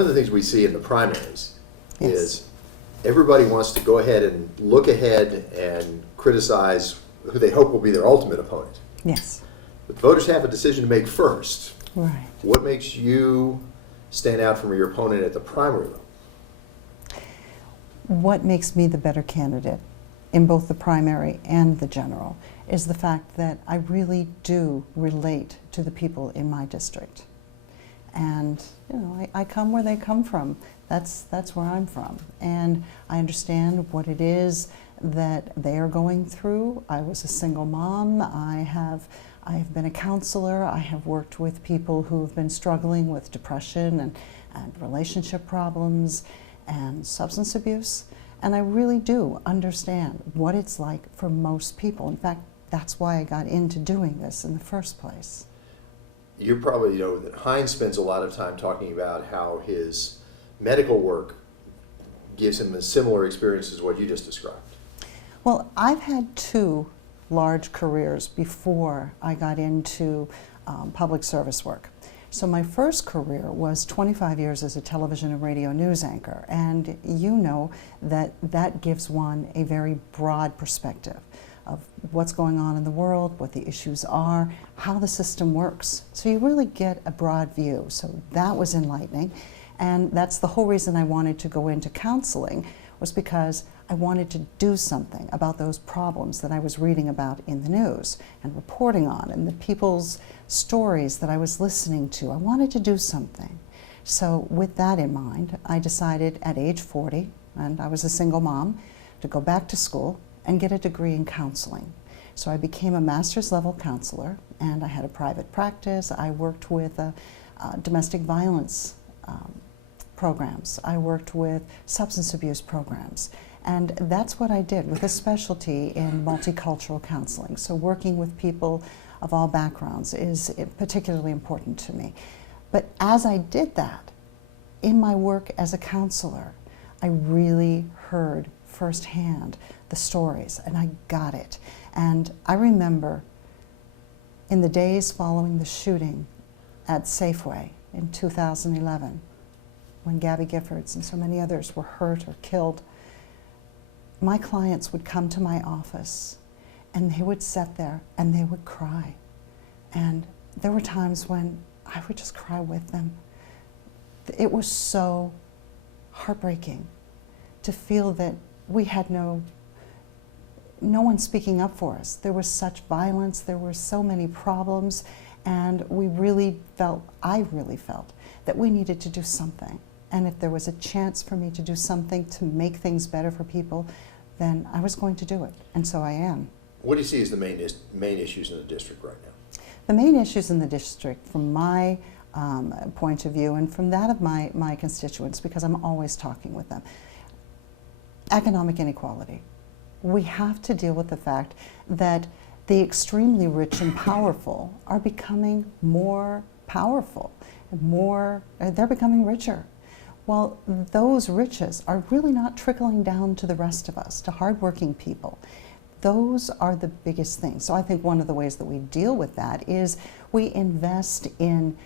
of the things we see in the primaries Yes. is everybody wants to go ahead and look ahead and criticize who they hope will be their ultimate opponent. Yes. But voters have a decision to make first. Right. What makes you stand out from your opponent at the primary level? What makes me the better candidate in both the primary and the general is the fact that I really do relate to the people in my district. And you know, I come where they come from. That's where I'm from. And I understand what it is that they are going through. I was a single mom. I have been a counselor. I have worked with people who have been struggling with depression and relationship problems and substance abuse. And I really do understand what it's like for most people. In fact, that's why I got into doing this in the first place. You probably know that Heinz spends a lot of time talking about how his medical work gives him a similar experience as what you just described. Well, I've had two large careers before I got into public service work. So my first career was 25 years as a television and radio news anchor, and you know that that gives one a very broad perspective of what's going on in the world, what the issues are, how the system works. So you really get a broad view. So that was enlightening, and that's the whole reason I wanted to go into counseling, was because I wanted to do something about those problems that I was reading about in the news and reporting on, and the people's stories that I was listening to. I wanted to do something. So with that in mind, I decided at age 40, and I was a single mom, to go back to school and get a degree in counseling. So I became a master's level counselor, and I had a private practice. I worked with domestic violence programs. I worked with substance abuse programs. And that's what I did with a specialty in multicultural counseling. So working with people of all backgrounds is particularly important to me. But as I did that, in my work as a counselor, I really heard firsthand the stories, and I got it. And I remember in the days following the shooting at Safeway in 2011, when Gabby Giffords and so many others were hurt or killed, my clients would come to my office and they would sit there and they would cry. And there were times when I would just cry with them. It was so heartbreaking to feel that we had no one speaking up for us. There was such violence, there were so many problems, and I really felt that we needed to do something. And if there was a chance for me to do something to make things better for people, then I was going to do it, and so I am. What do you see as the main issues in the district right now? The main issues in the district, from my point of view and from that of my constituents, because I'm always talking with them, economic inequality. We have to deal with the fact that the extremely rich and powerful are becoming more powerful, they're becoming richer. Well, those riches are really not trickling down to the rest of us, to hardworking people. Those are the biggest things. So I think one of the ways that we deal with that is we invest in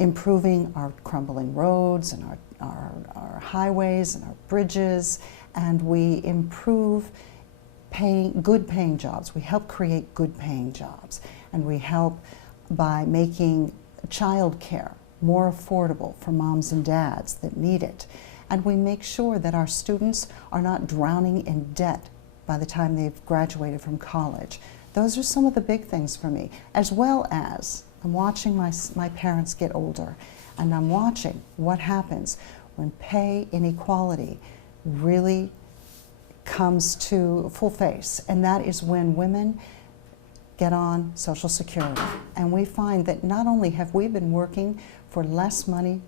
improving our crumbling roads and our highways and our bridges, and we improve good paying jobs. We help create good paying jobs, and we help by making child care more affordable for moms and dads that need it. And we make sure that our students are not drowning in debt by the time they've graduated from college. Those are some of the big things for me, as well as I'm watching my parents get older, and I'm watching what happens when pay inequality really comes to full face, and that is when women get on Social Security. And we find that not only have we been working for less money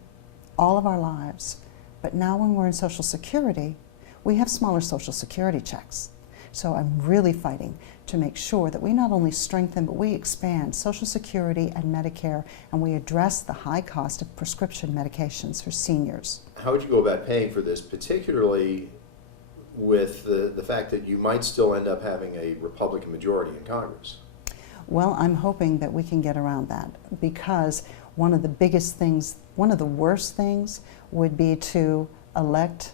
all of our lives, but now when we're in Social Security, we have smaller Social Security checks. So I'm really fighting to make sure that we not only strengthen, but we expand Social Security and Medicare, and we address the high cost of prescription medications for seniors. How would you go about paying for this, particularly with the fact that you might still end up having a Republican majority in Congress? Well, I'm hoping that we can get around that, because one of the biggest things, one of the worst things would be to elect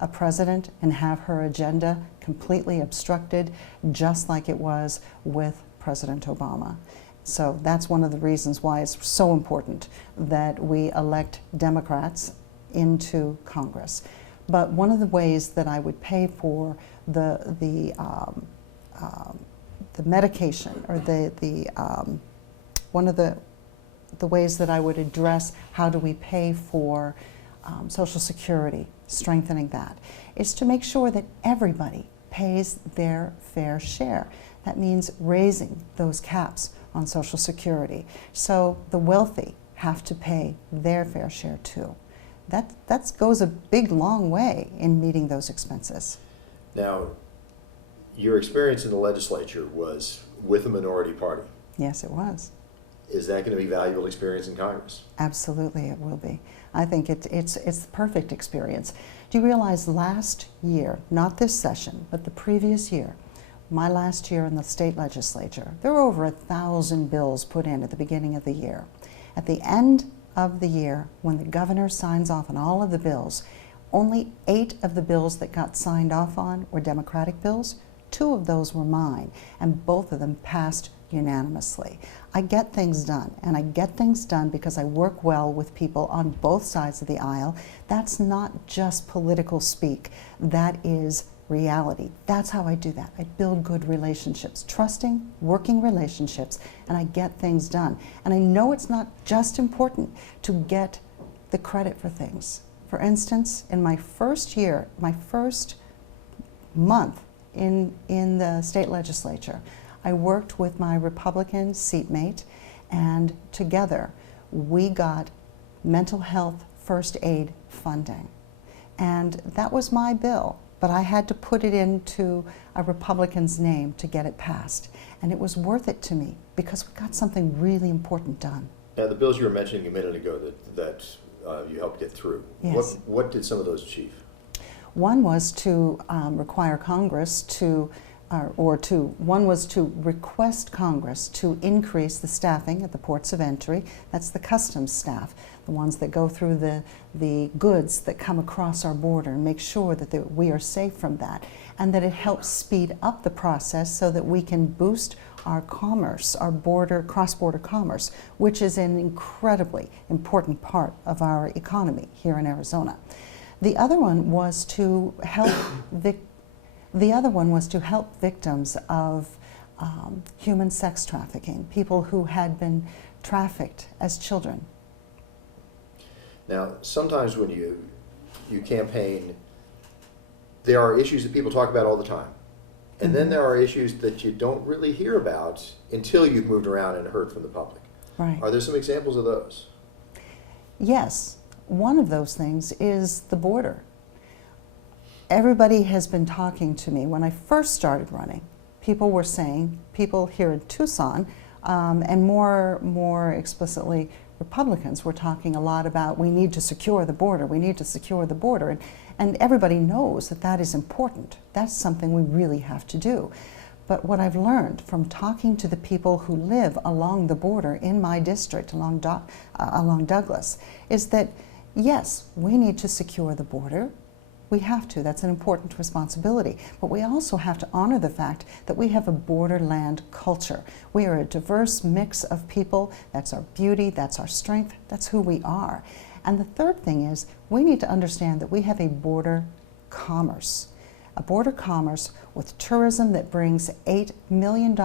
a president and have her agenda completely obstructed, just like it was with President Obama. So that's one of the reasons why it's so important that we elect Democrats into Congress. But one of the ways that I would pay for the medication, or one of the ways that I would address how do we pay for Social Security, strengthening that, is to make sure that everybody pays their fair share. That means raising those caps on Social Security. So the wealthy have to pay their fair share too. That goes a big, long way in meeting those expenses. Now, your experience in the legislature was with a minority party. Yes, it was. Is that going to be valuable experience in Congress? Absolutely, it will be. I think it's the perfect experience. Do you realize last year, not this session, but the previous year, my last year in the state legislature, there were over 1,000 bills put in at the beginning of the year. At the end of the year, when the governor signs off on all of the bills, only 8 of the bills that got signed off on were Democratic bills. 2 of those were mine, and both of them passed unanimously. I get things done, and I get things done because I work well with people on both sides of the aisle. That's not just political speak. That is reality. That's how I do that. I build good relationships, trusting, working relationships, and I get things done. And I know it's not just important to get the credit for things. For instance, in my first year, my first month in the state legislature, I worked with my Republican seatmate, and together we got mental health first aid funding. And that was my bill, but I had to put it into a Republican's name to get it passed. And it was worth it to me because we got something really important done. Now, the bills you were mentioning a minute ago that you helped get through, Yes. what did some of those achieve? One was to require Congress to one was to request Congress to increase the staffing at the ports of entry. That's the customs staff, the ones that go through the goods that come across our border, and make sure that we are safe from that, and that it helps speed up the process so that we can boost our commerce, our cross-border commerce, which is an incredibly important part of our economy here in Arizona. The other one was to help victims of human sex trafficking, people who had been trafficked as children. Now, sometimes when you campaign, there are issues that people talk about all the time. And then there are issues that you don't really hear about until you've moved around and heard from the public. Right. Are there some examples of those? Yes. One of those things is the border. Everybody has been talking to me. When I first started running, people were saying, people here in Tucson, and more explicitly, Republicans were talking a lot about we need to secure the border, we need to secure the border. And everybody knows that that is important. That's something we really have to do. But what I've learned from talking to the people who live along the border in my district, along Douglas, is that yes, we need to secure the border. We have to. That's an important responsibility. But we also have to honor the fact that we have a borderland culture. We are a diverse mix of people. That's our beauty, that's our strength, that's who we are. And the third thing is we need to understand that we have a border commerce with tourism that brings $8 million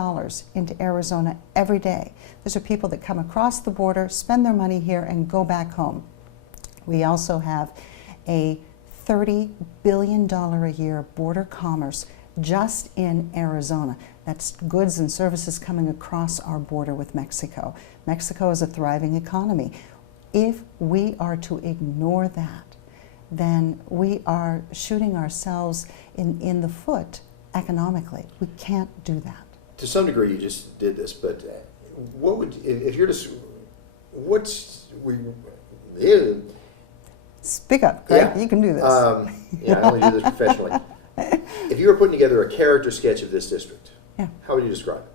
into Arizona every day. Those are people that come across the border, spend their money here, and go back home. We also have a $30 billion a year border commerce just in Arizona. That's goods and services coming across our border with Mexico. Mexico is a thriving economy. If we are to ignore that, then we are shooting ourselves in the foot economically. We can't do that. To some degree, you just did this, but what would, if you're just, Speak up, Greg. Yeah. You can do this. Yeah, I only do this professionally. If you were putting together a character sketch of this district, Yeah. how would you describe it?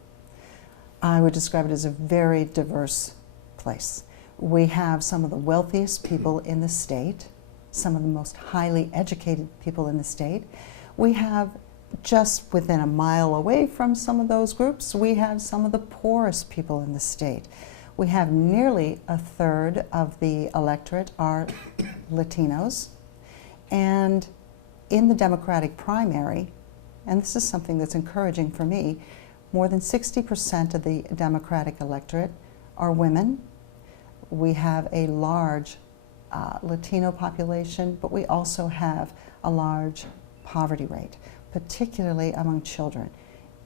I would describe it as a very diverse place. We have some of the wealthiest people in the state, some of the most highly educated people in the state. We have, just within a mile away from some of those groups, we have some of the poorest people in the state. We have nearly a third of the electorate are Latinos. And in the Democratic primary, and this is something that's encouraging for me, more than 60% of the Democratic electorate are women. We have a large Latino population, but we also have a large poverty rate, particularly among children.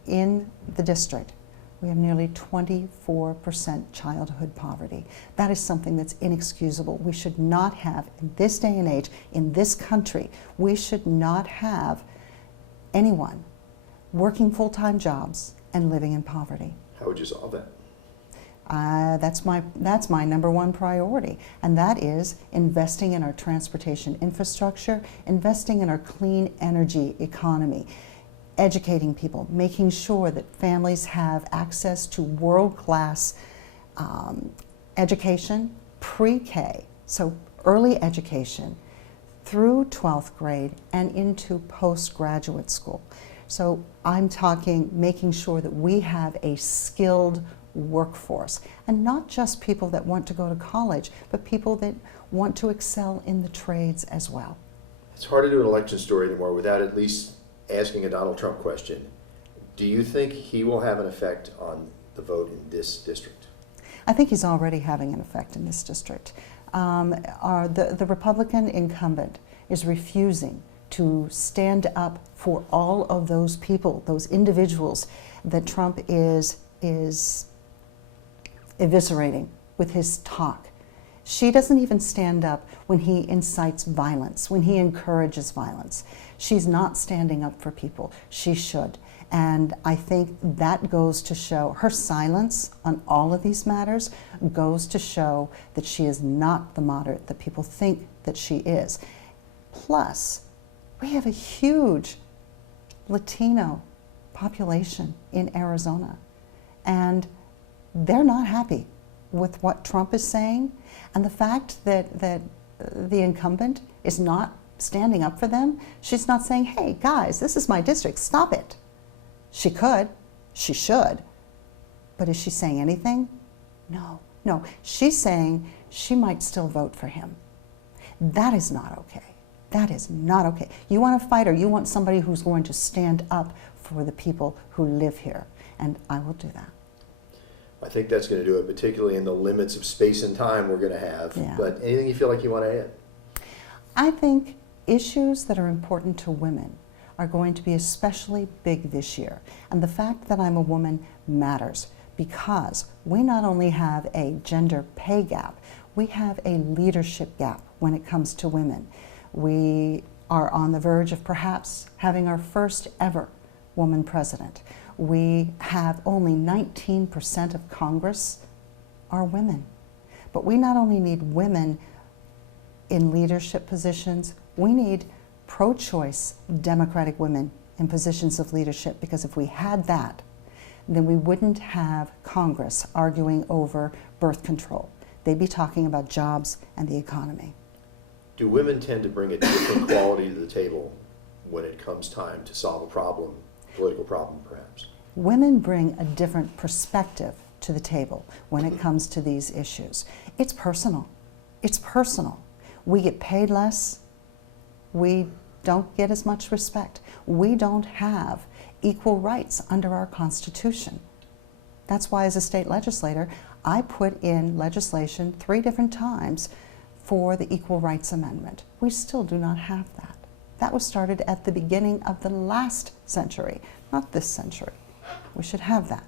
In the district, we have nearly 24% childhood poverty. That is something that's inexcusable. We should not have, in this day and age, in this country, we should not have anyone working full-time jobs and living in poverty. How would you solve that? That's my number one priority, and that is investing in our transportation infrastructure, investing in our clean energy economy, educating people, making sure that families have access to world-class education, pre-K, so early education, through 12th grade and into postgraduate school. So I'm talking making sure that we have a skilled workforce, and not just people that want to go to college, but people that want to excel in the trades as well. It's hard to do an election story anymore without at least asking a Donald Trump question. Do you think he will have an effect on the vote in this district? I think he's already having an effect in this district. The Republican incumbent is refusing to stand up for all of those people, those individuals that Trump is eviscerating with his talk. She doesn't even stand up when he incites violence, when he encourages violence. She's not standing up for people. She should. And I think that goes to show, her silence on all of these matters goes to show that she is not the moderate that people think that she is. Plus, we have a huge Latino population in Arizona, and they're not happy with what Trump is saying, and the fact that the incumbent is not standing up for them. She's not saying, hey guys, this is my district, stop it. She could, she should, but is she saying anything? No, no. She's saying she might still vote for him. That is not okay. That is not okay. You want a fighter, you want somebody who's going to stand up for the people who live here, and I will do that. I think that's going to do it, particularly in the limits of space and time we're going to have. Yeah. But anything you feel like you want to add? I think issues that are important to women are going to be especially big this year. And the fact that I'm a woman matters, because we not only have a gender pay gap, we have a leadership gap when it comes to women. We are on the verge of perhaps having our first ever woman president. We have only 19% of Congress are women. But we not only need women in leadership positions, we need pro-choice Democratic women in positions of leadership, because if we had that, then we wouldn't have Congress arguing over birth control. They'd be talking about jobs and the economy. Do women tend to bring a different quality to the table when it comes time to solve a problem, political problem perhaps? Women bring a different perspective to the table when it comes to these issues. It's personal. It's personal. We get paid less. We don't get as much respect. We don't have equal rights under our Constitution. That's why, as a state legislator, I put in legislation 3 different times for the Equal Rights Amendment. We still do not have that. That was started at the beginning of the last century, not this century. We should have that.